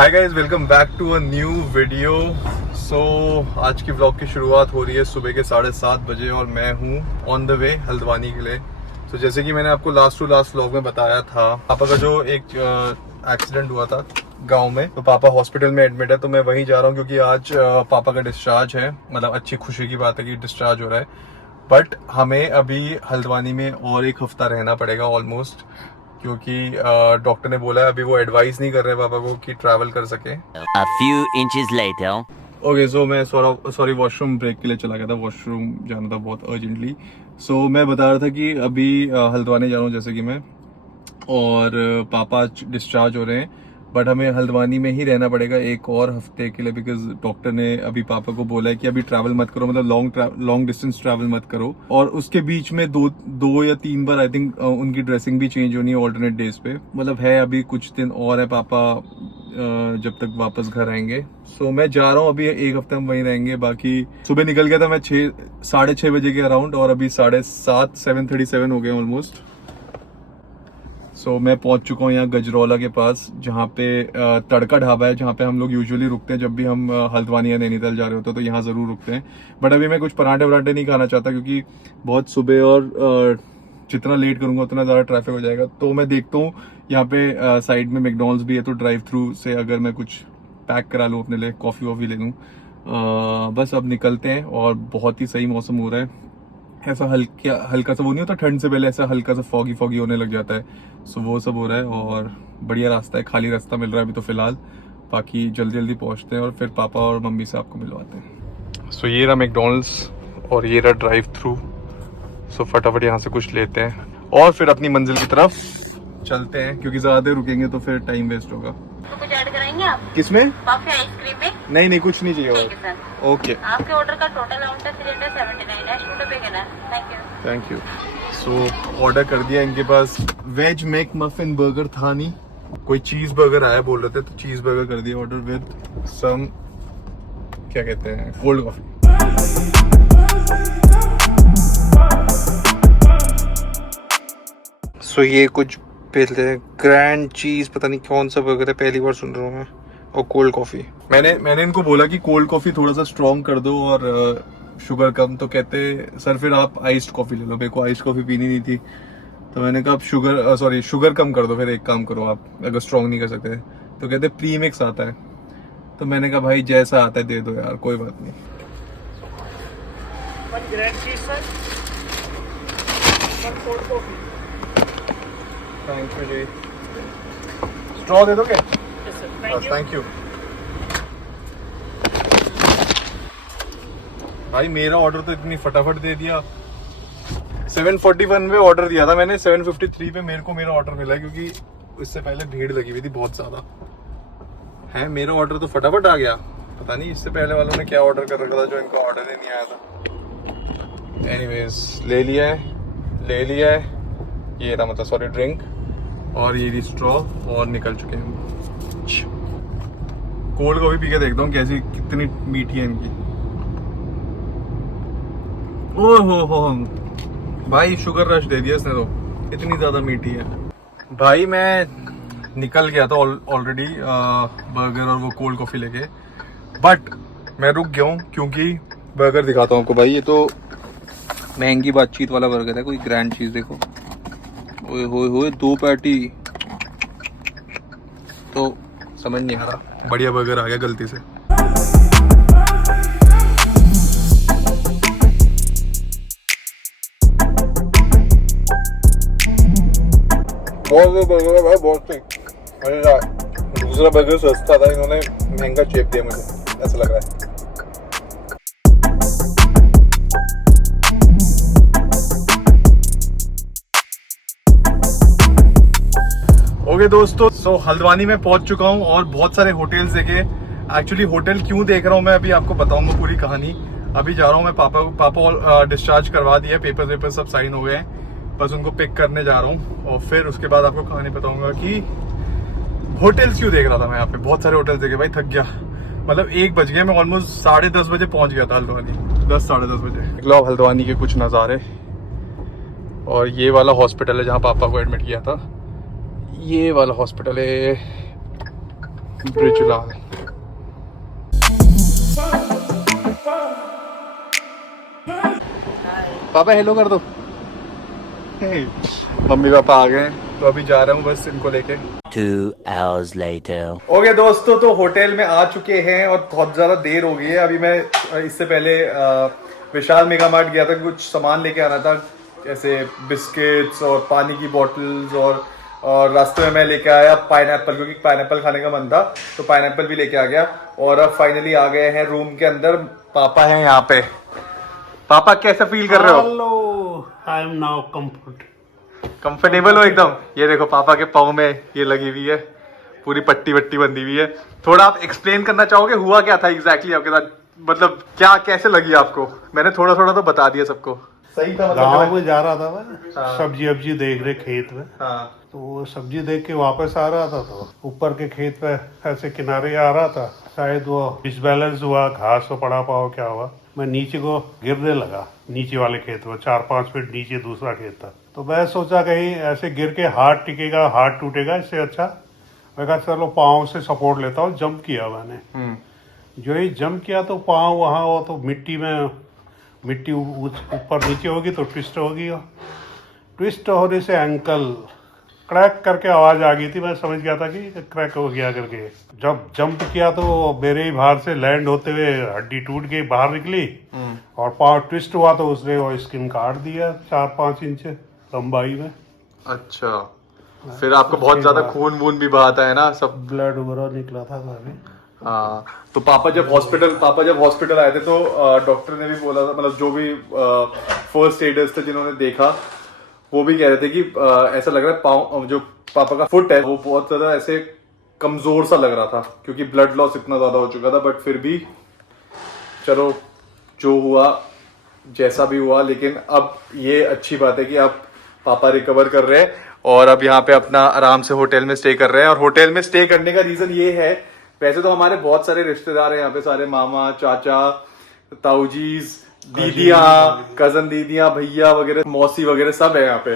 Hi guys, welcome back to a new video. So आज की vlog की शुरुआत हो रही है सुबह के 7:30 बजे और मैं हूँ ऑन द वे हल्द्वानी के लिए। तो जैसे कि मैंने आपको लास्ट व्लॉग में बताया था, पापा का जो एक एक्सीडेंट हुआ था गांव में, तो पापा हॉस्पिटल में एडमिट है। तो मैं वहीं जा रहा हूँ क्योंकि आज पापा का डिस्चार्ज है। मतलब अच्छी खुशी की बात है कि डिस्चार्ज हो रहा है, बट हमें अभी हल्द्वानी में और एक हफ्ता रहना पड़ेगा ऑलमोस्ट, क्योंकि डॉक्टर ने बोला है, अभी वो एडवाइस नहीं कर रहे पापा को कि ट्रैवल कर सके। A few inches later. Okay, so मैं सॉरी वॉशरूम ब्रेक के लिए चला गया था, वॉशरूम जाना था बहुत अर्जेंटली। सो मैं बता रहा था कि अभी हल्द्वानी जा रहा हूँ जैसे कि मैं, और पापा डिस्चार्ज हो रहे हैं, बट हमें हल्द्वानी में ही रहना पड़ेगा एक और हफ्ते के लिए, बिकॉज डॉक्टर ने अभी पापा को बोला है कि अभी ट्रैवल मत करो, मतलब लॉन्ग डिस्टेंस ट्रैवल मत करो। और उसके बीच में दो या तीन बार आई थिंक उनकी ड्रेसिंग भी चेंज होनी है ऑल्टरनेट डेज पे। मतलब है अभी कुछ दिन और है पापा जब तक वापस घर आएंगे। सो मैं जा रहा हूँ, अभी एक हफ्ते हम वहीं रहेंगे। बाकी सुबह निकल गया था मैं 6:30 बजे के अराउंड, और अभी 7:30 7:37 हो गए ऑलमोस्ट। सो मैं पहुंच चुका हूँ यहाँ गजरौला के पास, जहाँ पे तड़का ढाबा है, जहाँ पे हम लोग यूजुअली रुकते हैं जब भी हम हल्द्वानी या नैनीताल जा रहे होते हैं, तो यहाँ जरूर रुकते हैं। बट अभी मैं कुछ पराठे वराठे नहीं खाना चाहता, क्योंकि बहुत सुबह और जितना लेट करूंगा उतना ज़्यादा ट्रैफिक हो जाएगा। तो मैं देखता हूँ यहाँ पे साइड में मैकडॉनल्ड्स भी है, तो ड्राइव थ्रू से अगर मैं कुछ पैक करा लूँ अपने लिए, कॉफ़ी वॉफ़ी ले लूँ। बस अब निकलते हैं, और बहुत ही सही मौसम हो रहा है। ऐसा हल्का सा वो नहीं होता ठंड से पहले, ऐसा हल्का सा फॉगी होने लग जाता है। सो वो सब हो रहा है, और बढ़िया रास्ता है, खाली रास्ता मिल रहा है अभी तो फिलहाल। बाकी जल्दी पहुंचते हैं और फिर पापा और मम्मी से आपको मिलवाते हैं। सो ये रहा मैकडॉनल्ड्स और ये रहा ड्राइव थ्रू। सो फटाफट यहाँ से कुछ लेते हैं और फिर अपनी मंजिल की तरफ चलते हैं, क्योंकि ज्यादा देर रुकेंगे तो फिर टाइम वेस्ट होगा। तो कुछ ऐड कराएंगे आप? किसमें? कॉफी आइसक्रीम में? नहीं कुछ नहीं चाहिए। ठीक है सर। ओके, आपके ऑर्डर का टोटल अमाउंट है 379 है, शूट पे करना है। Thank you. सो ऑर्डर कर दिया इनके पास। वेज मैक मफिन बर्गर था नहीं, कोई चीज बर्गर आया बोल रहे थे, तो चीज बर्गर कर दिया ऑर्डर विद सम, क्या कहते हैं, कोल्ड कॉफी। सो ये कुछ पहले ग्रैंड चीज, पता नहीं कौन सा बर्गर है, पहली बार सुन रहा हूँ मैं, और कोल्ड कॉफी। मैंने इनको बोला कि कोल्ड कॉफी थोड़ा सा स्ट्रॉन्ग कर दो और शुगर कम, तो कहते सर फिर आप आइस्ड कॉफी ले लो। मेरे को आइस्ड कॉफी पीनी नहीं थी, तो मैंने कहा आप शुगर कम कर दो, फिर एक काम करो आप, अगर स्ट्रॉन्ग नहीं कर सकते। तो कहते प्री मिक्स आता है, तो मैंने कहा भाई जैसा आता है दे दो यार, कोई बात नहीं। Thank you ji. स्ट्रॉ दे दोगे? थैंक यू भाई। मेरा ऑर्डर तो इतनी फटाफट दे दिया। 741 पे ऑर्डर दिया था मैंने, 753 पे मेरे को मेरा ऑर्डर मिला, क्योंकि इससे पहले भीड़ लगी हुई थी बहुत ज्यादा। है मेरा ऑर्डर तो फटाफट आ गया। पता नहीं इससे पहले वालों ने क्या ऑर्डर कर रखा था जो इनका ऑर्डर ही नहीं आया था। एनीवेज ले लिया है ये था, मतलब सॉरी ड्रिंक, और ये रही स्ट्रॉ, और निकल चुके हैं। कोल्ड कॉफी पी के देखता हूँ कैसी, कितनी मीठी है इनकी। ओहो भाई, शुगर रश दे दिया इसने तो, इतनी ज्यादा मीठी है। भाई मैं निकल गया था ऑलरेडी बर्गर और वो कोल्ड कॉफी लेके, बट मैं रुक गया हूँ क्योंकि बर्गर दिखाता हूँ आपको। भाई ये तो महंगी बातचीत वाला बर्गर है, कोई ग्रैंड चीज देखो। ओए होए 2 पैटी, तो समझ नहीं आ रहा। बढ़िया बर्गर आ गया गलती से। बहुत बर्गर है भाई, बहुत सही। दूसरा बर्गर सस्ता था, इन्होंने महंगा चेप दिया मुझे, ऐसा लग रहा है। ओके दोस्तों, सो हल्द्वानी में पहुंच चुका हूं और बहुत सारे होटल्स देखे। एक्चुअली होटल क्यों देख रहा हूं मैं अभी आपको बताऊंगा पूरी कहानी। अभी जा रहा हूं मैं, पापा डिस्चार्ज करवा दिया, पेपर सब साइन हो गए हैं, बस उनको पिक करने जा रहा हूं, और फिर उसके बाद आपको कहानी बताऊंगा कि होटल्स क्यों देख रहा था मैं यहाँ पे। बहुत सारे होटल्स देखे भाई, थक गया। मतलब 1 बज गया, मैं ऑलमोस्ट 10:30 बजे पहुंच गया था हल्द्वानी, 10 साढ़े 10 बजे। निकला हल्द्वानी के कुछ नज़ारे, और ये वाला हॉस्पिटल है जहाँ पापा को एडमिट किया था, ये वाला हॉस्पिटल है। ब्रिजलाल। पापा हेलो कर दो। Hey, मम्मी पापा आ गए हैं तो अभी जा रहा हूँ बस इनको लेके। 2 hours later. ओके दोस्तों, तो होटल में आ चुके हैं और बहुत ज़्यादा देर हो गई है। अभी मैं इससे पहले विशाल मेगा मार्ट गया था, कुछ सामान लेके आना था, जैसे बिस्किट्स और पानी की बॉटल्स, और रास्ते में मैं लेके आया पाइनएप्पल, क्योंकि पाइनएप्पल खाने का मन था, तो पाइनएप्पल भी लेके आ गया। और अब फाइनली आ गए हैं रूम के अंदर। पापा हैं यहाँ पे। पापा कैसा फील कर रहे हो? Hello, I am now comfortable हो एकदम? ये देखो पापा के पाँव में ये लगी हुई है, पूरी पट्टी वट्टी बंधी हुई है। थोड़ा आप एक्सप्लेन करना चाहोगे हुआ क्या था एग्जैक्टली आपके साथ, मतलब क्या कैसे लगी आपको? मैंने थोड़ा थोड़ा तो बता दिया सबको। सही था मतलब? गाँव में जा रहा था मैं, हाँ। सब्जी वब्जी देख रहे खेत में, हाँ। तो वो सब्जी देख के वापस आ रहा था, तो ऊपर के खेत पे ऐसे किनारे आ रहा था, शायद वो डिसबैलेंस हुआ, घास को पड़ा पाओ क्या हुआ, मैं नीचे को गिरने लगा, नीचे वाले खेत में 4-5 फीट नीचे दूसरा खेत था। तो मैं सोचा कहीं ऐसे गिर के हाथ टिकेगा, हाथ टूटेगा, इससे अच्छा मैं कहा चलो पाँव से सपोर्ट लेता हूँ। जंप किया मैंने, जो ही जंप किया तो पाँव वहाँ हो तो मिट्टी में, मिट्टी ऊपर नीचे होगी तो ट्विस्ट होगी, ट्विस्ट होने से एंकल क्रैक करके आवाज आ गई थी। मैं समझ गया था कि क्रैक हो गया करके। जब जंप किया तो मेरे ही बाहर से लैंड होते हुए हड्डी टूट गई, बाहर निकली, और पाँव ट्विस्ट हुआ तो उसने वो स्किन काट दिया 4-5 इंच लंबाई में। अच्छा, फिर आपको बहुत ज्यादा खून वून भी बहाता है ना, सब ब्लड वगैरह निकला था काफी। हाँ। तो पापा जब हॉस्पिटल आए थे तो डॉक्टर ने भी बोला था, मतलब जो भी फर्स्ट एडर्स थे जिन्होंने देखा, वो भी कह रहे थे कि ऐसा लग रहा है पाँव, जो पापा का फुट है वो बहुत ज्यादा ऐसे कमजोर सा लग रहा था, क्योंकि ब्लड लॉस इतना ज्यादा हो चुका था। बट फिर भी चलो जो हुआ जैसा भी हुआ, लेकिन अब ये अच्छी बात है कि अब पापा रिकवर कर रहे हैं और अब यहाँ पे अपना आराम से होटल में स्टे कर रहे हैं। और होटल में स्टे करने का रीजन ये है, वैसे तो हमारे बहुत सारे रिश्तेदार हैं यहाँ पे, सारे मामा, चाचा, ताऊजीज, दीदियाँ, कजन दीदियाँ, भैया वगैरह, मौसी वगैरह सब है यहाँ पे।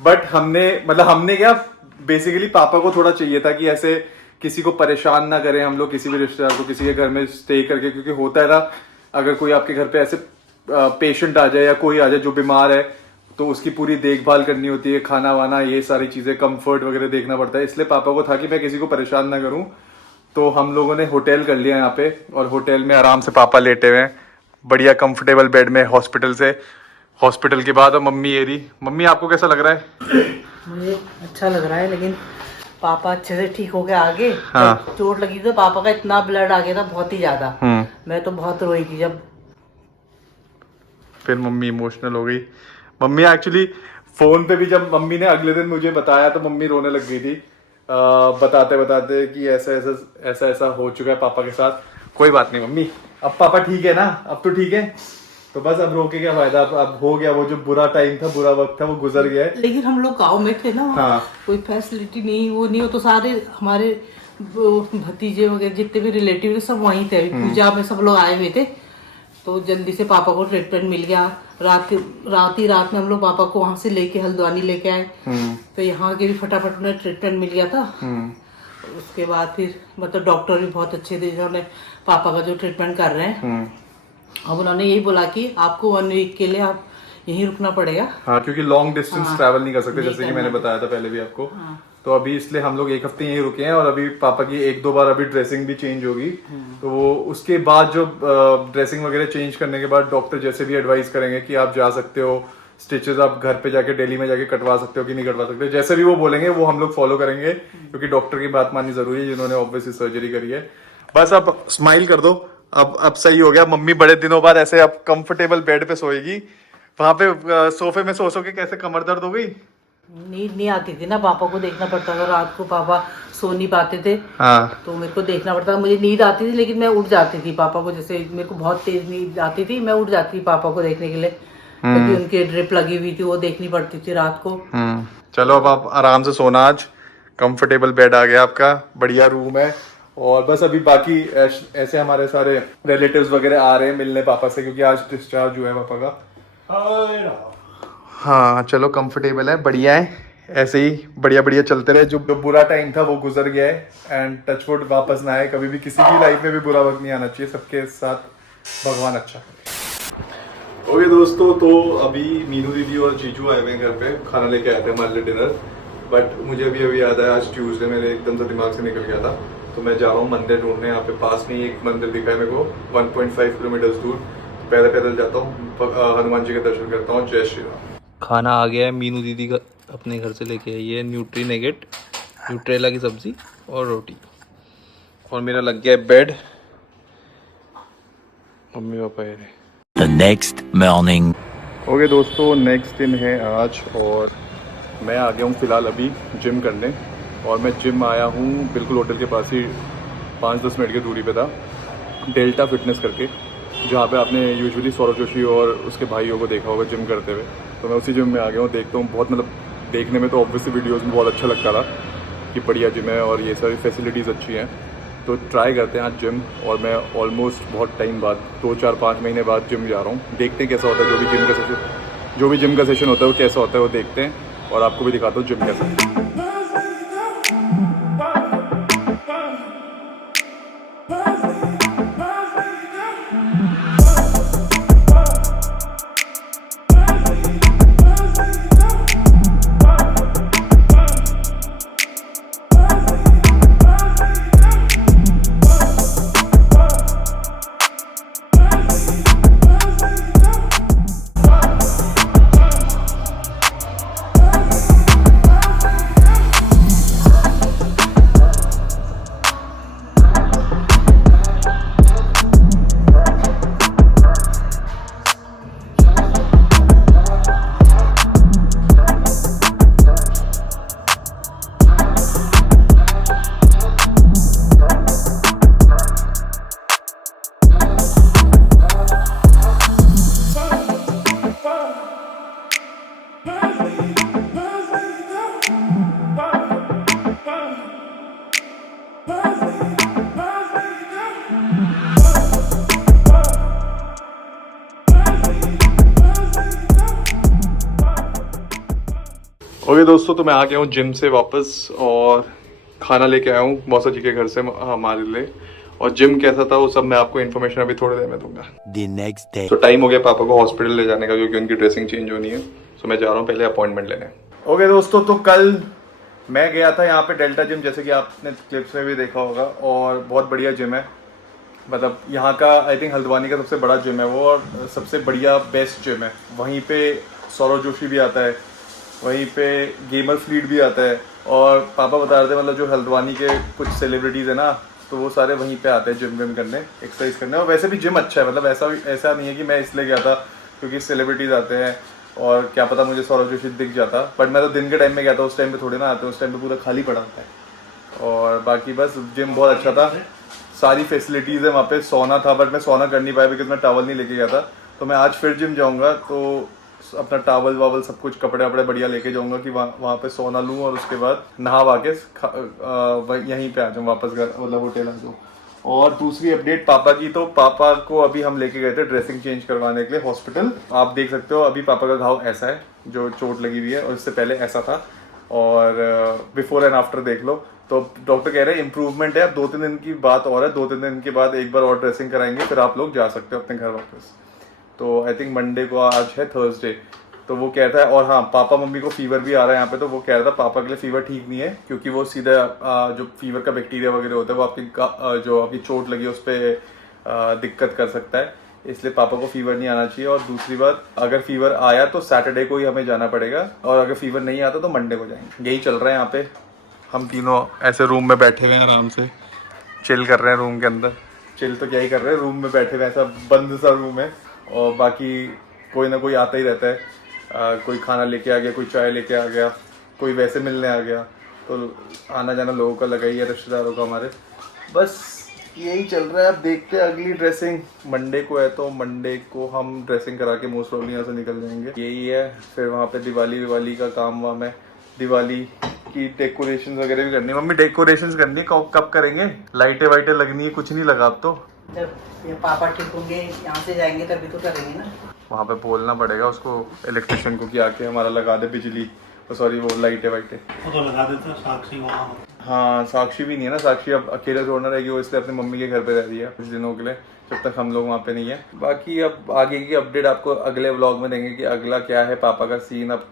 बट हमने क्या, बेसिकली पापा को थोड़ा चाहिए था कि ऐसे किसी को परेशान ना करें हम लोग, किसी भी रिश्तेदार को किसी के घर में स्टे करके, क्योंकि होता है ना, अगर कोई आपके घर पे ऐसे पेशेंट आ जाए या कोई आ जाए जो बीमार है, तो उसकी पूरी देखभाल करनी होती है, खाना वाना, ये सारी चीजें, कंफर्ट वगैरह देखना पड़ता है। इसलिए पापा को था कि मैं किसी को परेशान ना करूं, तो हम लोगों ने होटल कर लिया यहाँ पे, और होटल में आराम से पापा लेटे हुए हैं बढ़िया कंफर्टेबल बेड में हॉस्पिटल के बाद। और मम्मी ये रही। मम्मी आपको कैसा लग रहा है? मुझे अच्छा लग रहा है, लेकिन पापा अच्छे से ठीक हो गए आगे। हाँ। चोट लगी तो पापा का इतना ब्लड आ गया था, बहुत ही ज्यादा। मैं तो बहुत रोई थी जब। फिर मम्मी इमोशनल हो गई। मम्मी एक्चुअली फोन पे भी जब मम्मी ने अगले दिन मुझे बताया तो मम्मी रोने लग गई थी, बताते बताते कि ऐसा हो चुका है पापा के साथ। कोई बात नहीं मम्मी, अब पापा ठीक है ना, अब तो ठीक है, तो बस अब रो के क्या फायदा, अब हो गया, वो जो बुरा टाइम था, बुरा वक्त था, वो गुजर गया है। लेकिन हम लोग गाँव में थे ना, हाँ। कोई फैसिलिटी नहीं, वो नहीं हो, तो सारे हमारे भतीजे वगैरह जितने भी रिलेटिव थे सब वहीं थे, पूजा में सब लोग आए हुए थे। तो जल्दी से पापा को ट्रीटमेंट मिल गया। रात में हम लोग पापा को वहां से लेके हल्द्वानी लेके आए, तो यहाँ के भी फटाफट उन्हें ट्रीटमेंट मिल गया था। उसके बाद फिर मतलब डॉक्टर भी बहुत अच्छे थे जिन्होंने पापा का जो ट्रीटमेंट कर रहे हैं। अब उन्होंने यही बोला कि आपको 1 वीक के लिए आप यहीं रुकना पड़ेगा। हाँ, क्योंकि लॉन्ग डिस्टेंस ट्रैवल नहीं कर सकते, नहीं जैसे कि मैंने बताया था पहले भी आपको। हाँ। तो अभी इसलिए हम लोग 1 हफ्ते यहीं रुके हैं, और अभी पापा की 1-2 बार अभी ड्रेसिंग भी चेंज होगी। तो उसके बाद जो ड्रेसिंग वगैरह चेंज करने के बाद डॉक्टर जैसे भी एडवाइस करेंगे कि आप जा सकते हो, स्टिचेस आप घर पे जाके दिल्ली में जाके कटवा सकते हो कि नहीं कटवा सकते, जैसे भी वो बोलेंगे वो हम लोग फॉलो करेंगे, क्योंकि डॉक्टर की बात माननी जरूरी है जिन्होंने ऑब्वियसली सर्जरी करी है। बस अब स्माइल कर दो, अब सही हो गया। मम्मी बड़े दिनों बाद ऐसे अब कंफर्टेबल बेड पे सोएगी। वहां पे सोफे में सो के कैसे कमर दर्द हो गई। नींद नहीं आती थी ना, पापा को देखना पड़ता था, रात को पापा सो नहीं पाते थे। हाँ। तो मेरे को देखना पड़ता था। मुझे नींद आती थी लेकिन मैं उठ जाती थी पापा को, जैसे मेरे को बहुत तेज नींद आती थी, मैं उठ जाती थी पापा को देखने के लिए, क्योंकि उनके ड्रिप लगी हुई थी, वो देखनी पड़ती थी रात को। चलो अब आप आराम से सोना, आज कंफर्टेबल बेड आ गया आपका, बढ़िया रूम है। और बस अभी बाकी ऐसे हमारे सारे रिलेटिव्स वगैरह आ रहे हैं मिलने पापा से, क्योंकि आज डिस्चार्ज हुआ है पापा का। हाँ चलो कंफर्टेबल है, बढ़िया है ऐसे ही बढ़िया बढ़िया चलते रहे। जो बुरा टाइम था वो गुजर गया है एंड टचवुड वापस ना आए। कभी भी किसी की लाइफ में भी बुरा वक्त नहीं आना चाहिए, सबके साथ भगवान अच्छा करे। ओके दोस्तों, तो अभी मीनू दीदी और जीजू आए हुए हैं घर पे, खाना लेके आए थे हमारे लिए डिनर। बट मुझे अभी याद आया, आज ट्यूसडे मेरे एकदम से दिमाग से निकल गया था, तो मैं जा रहा हूँ मंदिर ढूंढने। यहाँ पे पास में ही एक मंदिर दिखा है मेरे को 1.5 किलोमीटर दूर। पैदल पैदल जाता हूँ, हनुमान जी के दर्शन करता हूँ। जय श्री राम। खाना आ गया है, मीनू दीदी का अपने घर से लेके आई है न्यूट्री नेगेट, न्यूट्रेला की सब्जी और रोटी। और मेरा लग गया है बेड। मम्मी पापा ये रहे। The next morning. ओके दोस्तों, नेक्स्ट दिन है आज और मैं आ गया हूँ फ़िलहाल अभी जिम करने। और मैं जिम आया हूँ बिल्कुल होटल के पास ही, 5-10 मिनट की दूरी पे था, डेल्टा फिटनेस करके, जहाँ पे आपने यूजुअली सौरभ जोशी और उसके भाइयों को देखा होगा जिम करते हुए। तो मैं उसी जिम में आ गया हूँ। देखता हूँ, बहुत मतलब देखने में तो ऑब्वियसली वीडियोस में बहुत अच्छा लगता था कि बढ़िया जिम है और ये सारी फैसिलिटीज़ अच्छी हैं। तो ट्राई करते हैं आज जिम। और मैं ऑलमोस्ट बहुत टाइम बाद, 2-4-5 महीने बाद जिम जा रहा हूँ। देखते हैं कैसा होता है। जो भी जिम का सेशन होता है वो कैसा होता है वो देखते हैं और आपको भी दिखाता हूँ जिम कैसा है। ओके दोस्तों, तो मैं आ गया हूँ जिम से वापस और खाना लेके आया हूँ मौसा जी के घर से हमारे लिए। और जिम कैसा था वो सब मैं आपको इन्फॉर्मेशन अभी थोड़ी देर में दूंगा। The next day. तो टाइम हो गया पापा को हॉस्पिटल ले जाने का, क्योंकि उनकी ड्रेसिंग चेंज होनी है। तो मैं जा रहा हूँ पहले अपॉइंटमेंट लेने। ओके दोस्तों, तो कल मैं गया था यहाँ पे डेल्टा जिम, जैसे कि आपने क्लिप्स में भी देखा होगा, और बहुत बढ़िया जिम है। मतलब यहाँ का आई थिंक हल्द्वानी का सबसे बड़ा जिम है वो, और सबसे बढ़िया बेस्ट जिम है। वहीं पे सौरभ जोशी भी आता है, वहीं पे गेमर फ्लीट भी आता है। और पापा बता रहे थे मतलब जो हल्द्वानी के कुछ सेलिब्रिटीज़ है ना, तो वो सारे वहीं पे आते हैं जिम विम करने, एक्सरसाइज करने। और वैसे भी जिम अच्छा है, मतलब ऐसा नहीं है कि मैं इसलिए गया था क्योंकि सेलिब्रिटीज़ आते हैं और क्या पता मुझे सौरभ जोशी दिख जाता। बट मैं तो दिन के टाइम में गया था, उस टाइम पे थोड़े ना आते, उस टाइम पे पूरा खाली पड़ा होता है। और बाकी बस जिम बहुत अच्छा था, सारी फैसिलिटीज़ है वहाँ पे। सोना था बट मैं सोना कर नहीं पाया बिकॉज मैं टॉवल नहीं लेके गया था। तो मैं आज फिर जिम जाऊँगा तो अपना टावल वावल सब कुछ कपड़े वपड़े बढ़िया लेके जाऊंगा कि वहाँ पे सोना लूँ और उसके बाद नहा वा के यहीं पे आ जाऊँ वापस घर, मतलब होटल आ जाऊँ। और दूसरी अपडेट पापा की, तो पापा को अभी हम लेके गए थे ड्रेसिंग चेंज करवाने के लिए हॉस्पिटल। आप देख सकते हो अभी पापा का घाव ऐसा है जो चोट लगी हुई है, और इससे पहले ऐसा था। और बिफोर एंड आफ्टर देख लो। तो डॉक्टर कह रहे हैं इम्प्रूवमेंट है, अब 2-3 दिन की बात और है, 2-3 दिन के बाद एक बार और ड्रेसिंग कराएंगे, फिर आप लोग जा सकते हो अपने घर वापस। तो आई थिंक मंडे को, आज है थर्सडे, तो वो कहता है। और हाँ, पापा मम्मी को फीवर भी आ रहा है यहाँ पे, तो वो कह रहा था पापा के लिए फीवर ठीक नहीं है, क्योंकि वो सीधा जो फीवर का बैक्टीरिया वगैरह होता है वो आपकी जो आपकी चोट लगी है उस पर दिक्कत कर सकता है, इसलिए पापा को फीवर नहीं आना चाहिए। और दूसरी बात, अगर फीवर आया तो सैटरडे को ही हमें जाना पड़ेगा, और अगर फीवर नहीं आता तो मंडे को जाएंगे। यही चल रहा है यहाँ पे। हम तीनों ऐसे रूम में बैठे हुए हैं, आराम से चिल कर रहे हैं रूम के अंदर। चिल तो क्या ही कर रहे हैं, रूम में बैठे हुए, ऐसा बंद सा रूम है। और बाकी कोई ना कोई आता ही रहता है, कोई खाना लेके आ गया, कोई चाय लेके आ गया, कोई वैसे मिलने आ गया। तो आना जाना लोगों का लगा ही है, रिश्तेदारों का हमारे। बस यही चल रहा है। अब देखते हैं, अगली ड्रेसिंग मंडे को है, तो मंडे को हम ड्रेसिंग करा के मोस्ट प्रॉब्ली यहाँ से निकल जाएंगे। यही है। फिर वहाँ पे दिवाली का काम हुआ, मैं दिवाली की डेकोरेशन वगैरह भी करनी है। मम्मी डेकोरेशन करनी है, कब करेंगे? लाइटें वाइटें लगनी है, कुछ नहीं लगा अब तो। जब ये पापा ठीक होंगे, यहाँ से जाएंगे तभी तो करेंगे ना। वहाँ पे बोलना पड़ेगा उसको, इलेक्ट्रिशियन को, कि आके हमारा लगा दे बिजली सॉरी वो लाइटें वाइटें। वो तो लगा देते हैं साक्षी वहाँ। हाँ साक्षी भी नहीं है ना, साक्षी अब अकेले छोड़ना रहेगी, वो इसलिए अपनी मम्मी के घर पे रह रही है कुछ दिनों के लिए, जब तक हम लोग वहाँ पे नहीं है। बाकी अब आगे की अपडेट आपको अगले व्लॉग में देंगे कि अगला क्या है, पापा का सीन अब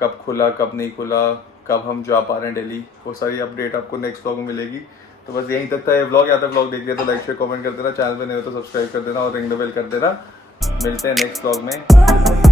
कब खुला कब नहीं खुला, कब हम जा पा रहे हैं दिल्ली, वो सारी अपडेट आपको नेक्स्ट व्लॉग में मिलेगी। तो बस यहीं तक था ये व्लॉग। यहाँ तक व्लॉग देख लिया तो लाइक शेयर कमेंट कर देना, चैनल पे नहीं हो तो सब्सक्राइब कर देना और रिंग द बेल कर देना। मिलते हैं नेक्स्ट व्लॉग में।